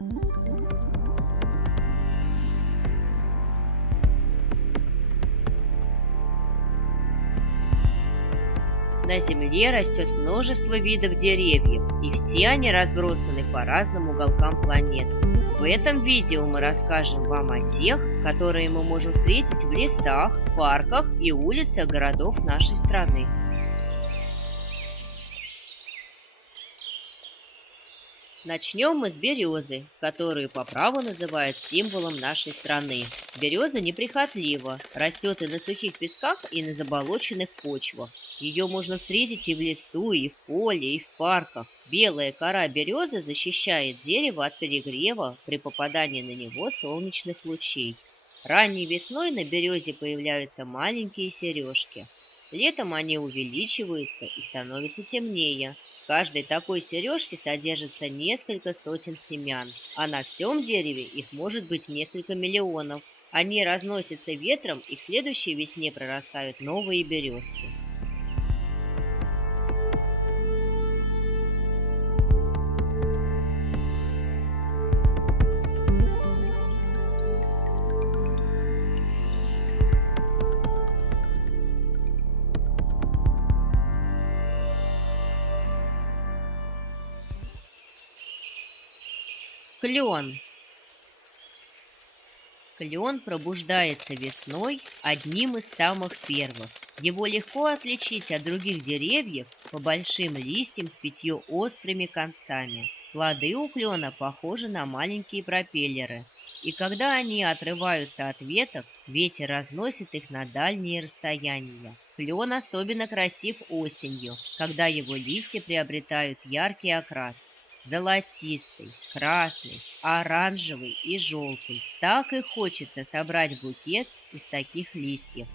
На Земле растет множество видов деревьев, и все они разбросаны по разным уголкам планеты. В этом видео мы расскажем вам о тех, которые мы можем встретить в лесах, парках и улицах городов нашей страны. Начнем мы с березы, которую по праву называют символом нашей страны. Береза неприхотлива, растет и на сухих песках, и на заболоченных почвах. Ее можно встретить и в лесу, и в поле, и в парках. Белая кора березы защищает дерево от перегрева при попадании на него солнечных лучей. Ранней весной на березе появляются маленькие сережки. Летом они увеличиваются и становятся темнее. В каждой такой сережке содержится несколько сотен семян, а на всем дереве их может быть несколько миллионов. Они разносятся ветром, и к следующей весне прорастают новые березки. Клен. Клен пробуждается весной одним из самых первых. Его легко отличить от других деревьев по большим листьям с 5 острыми концами. Плоды у клена похожи на маленькие пропеллеры, и когда они отрываются от веток, ветер разносит их на дальние расстояния. Клен особенно красив осенью, когда его листья приобретают яркий окрас. Золотистый, красный, оранжевый и желтый. Так и хочется собрать букет из таких листьев.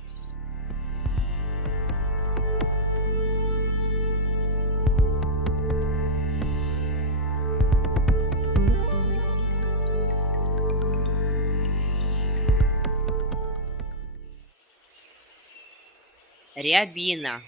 Рябина.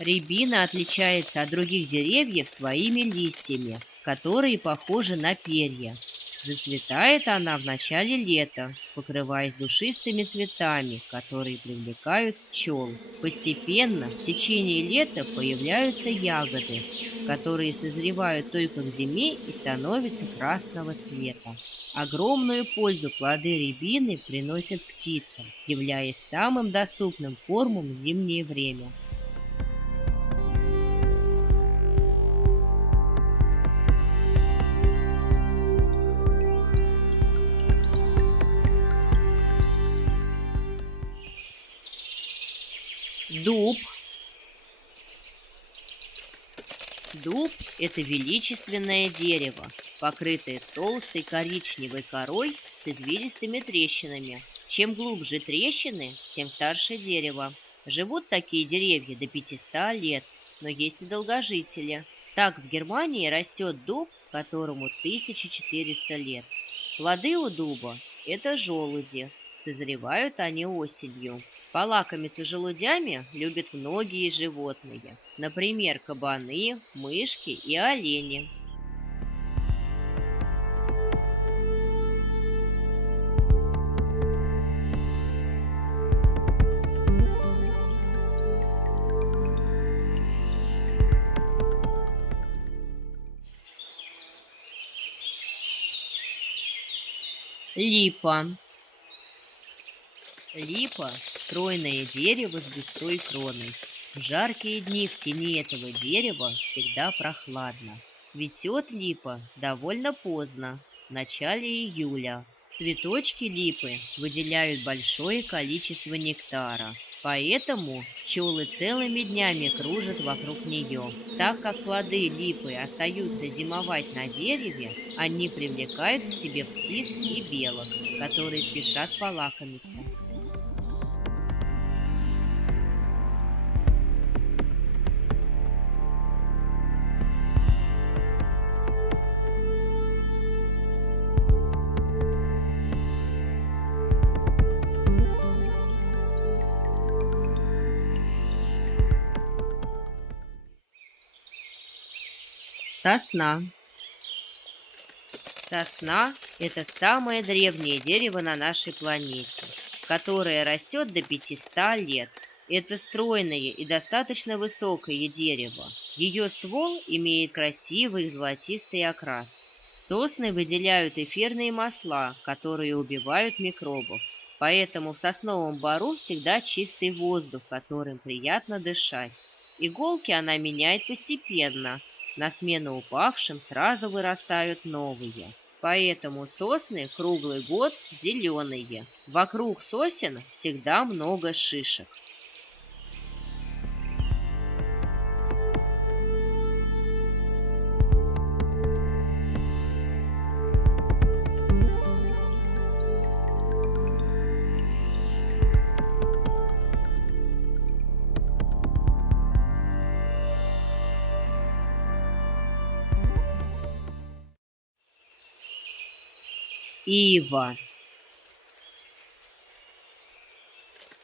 Рябина отличается от других деревьев своими листьями, которые похожи на перья. Зацветает она в начале лета, покрываясь душистыми цветами, которые привлекают пчел. Постепенно в течение лета появляются ягоды, которые созревают только к зиме и становятся красного цвета. Огромную пользу плоды рябины приносят птицам, являясь самым доступным кормом в зимнее время. Дуб. Дуб – это величественное дерево, покрытое толстой коричневой корой с извилистыми трещинами. Чем глубже трещины, тем старше дерево. Живут такие деревья до 500 лет, но есть и долгожители. Так в Германии растет дуб, которому 1400 лет. Плоды у дуба – это желуди, созревают они осенью. Полакомиться желудями любят многие животные, например, кабаны, мышки и олени. Липа. Липа – стройное дерево с густой кроной. В жаркие дни в тени этого дерева всегда прохладно. Цветет липа довольно поздно, в начале июля. Цветочки липы выделяют большое количество нектара, поэтому пчелы целыми днями кружат вокруг нее. Так как плоды липы остаются зимовать на дереве, они привлекают к себе птиц и белок, которые спешат полакомиться. Сосна. Сосна– это самое древнее дерево на нашей планете, которое растет до 500 лет. Это стройное и достаточно высокое дерево. Ее ствол имеет красивый золотистый окрас. Сосны выделяют эфирные масла, которые убивают микробов. Поэтому в сосновом бору всегда чистый воздух, которым приятно дышать. Иголки она меняет постепенно. На смену упавшим сразу вырастают новые. Поэтому сосны круглый год зеленые. Вокруг сосен всегда много шишек. Ива.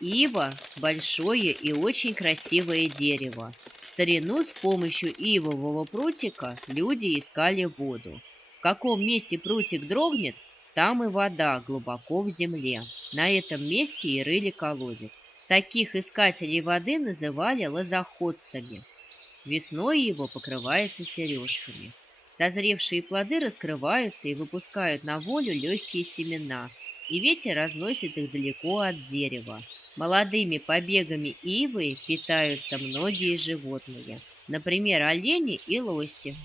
Ива– большое и очень красивое дерево. В старину с помощью ивового прутика люди искали воду. В каком месте прутик дрогнет, там и вода глубоко в земле. На этом месте и рыли колодец. Таких искателей воды называли лозоходцами. Весной его покрывается сережками. Созревшие плоды раскрываются и выпускают на волю легкие семена, и ветер разносит их далеко от дерева. Молодыми побегами ивы питаются многие животные, например, олени и лоси.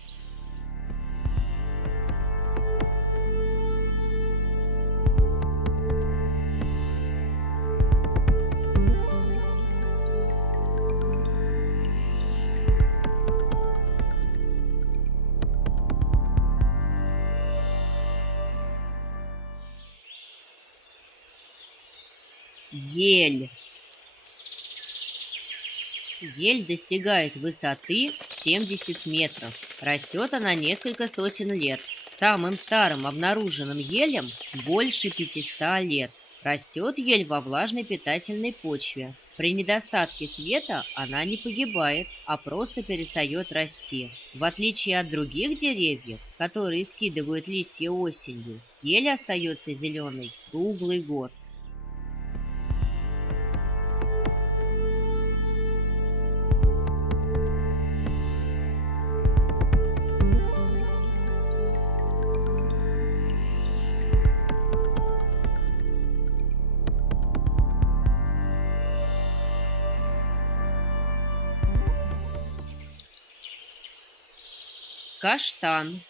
Ель. Ель достигает высоты 70 метров. Растет она несколько сотен лет. Самым старым обнаруженным елям больше 500 лет. Растет ель во влажной питательной почве. При недостатке света она не погибает, а просто перестает расти. В отличие от других деревьев, которые скидывают листья осенью, ель остается зеленой круглый год. Каштан.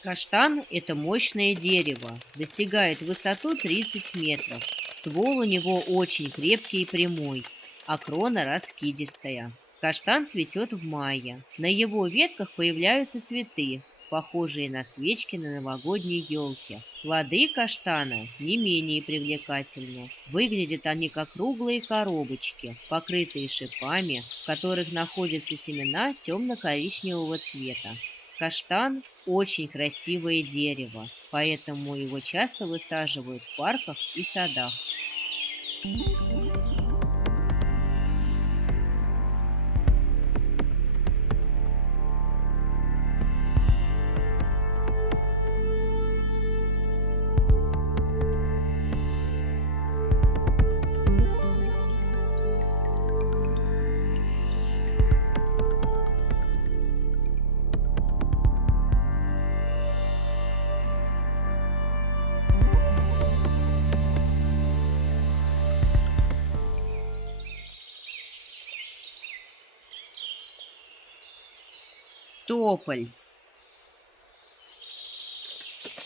Каштан– это мощное дерево, достигает высоту 30 метров. Ствол у него очень крепкий и прямой, а крона раскидистая. Каштан цветет в мае. На его ветках появляются цветы, похожие на свечки на новогодней елке. Плоды каштана не менее привлекательны. Выглядят они как круглые коробочки, покрытые шипами, в которых находятся семена темно-коричневого цвета. Каштан – очень красивое дерево, поэтому его часто высаживают в парках и садах. Тополь.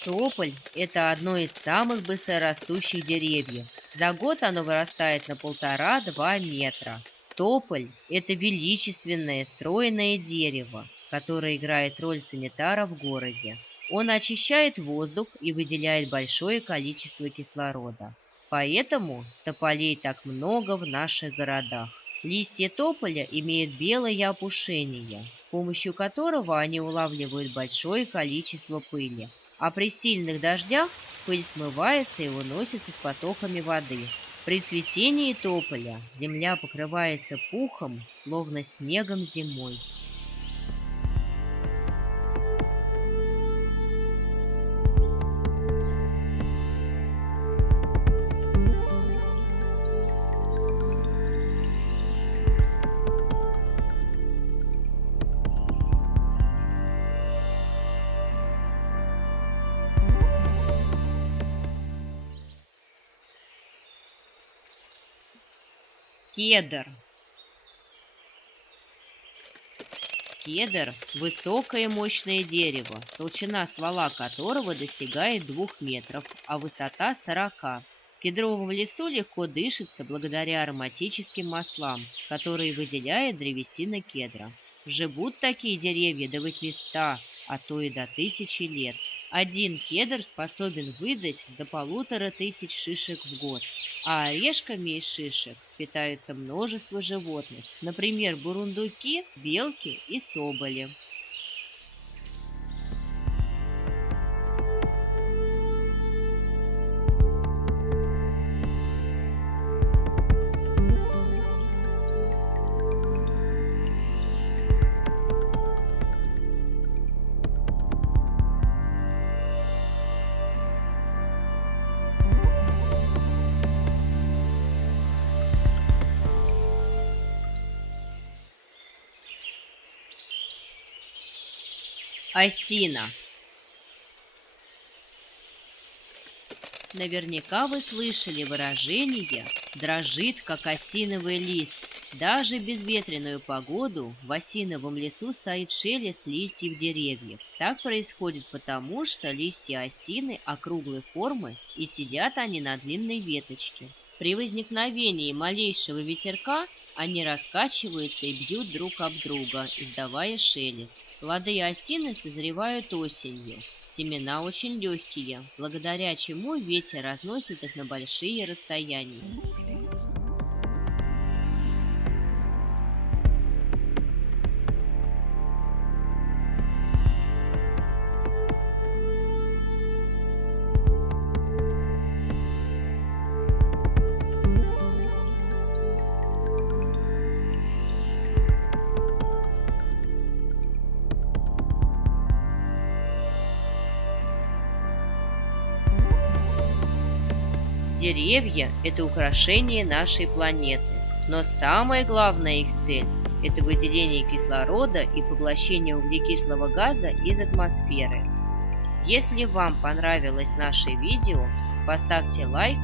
Тополь– это одно из самых быстрорастущих деревьев. За год оно вырастает на 1,5–2 метра. Тополь– это величественное, стройное дерево, которое играет роль санитара в городе. Он очищает воздух и выделяет большое количество кислорода. Поэтому тополей так много в наших городах. Листья тополя имеют белое опушение, с помощью которого они улавливают большое количество пыли. А при сильных дождях пыль смывается и уносится с потоками воды. При цветении тополя земля покрывается пухом, словно снегом зимой. Кедр. Кедр – высокое мощное дерево, толщина ствола которого достигает 2 метров, а высота 40. В кедровом лесу легко дышится благодаря ароматическим маслам, которые выделяет древесина кедра. Живут такие деревья до 800, а то и до 1000 лет. Один кедр способен выдать до 1500 шишек в год, а орешками из шишек питаются множество животных, например, бурундуки, белки и соболи. Осина. Наверняка вы слышали выражение «дрожит, как осиновый лист». Даже в безветренную погоду в осиновом лесу стоит шелест листьев деревьев. Так происходит потому, что листья осины округлой формы и сидят они на длинной веточке. При возникновении малейшего ветерка они раскачиваются и бьют друг об друга, издавая шелест. Плоды осины созревают осенью. Семена очень легкие, благодаря чему ветер разносит их на большие расстояния. Деревья – это украшение нашей планеты, но самая главная их цель – это выделение кислорода и поглощение углекислого газа из атмосферы. Если вам понравилось наше видео, поставьте лайк,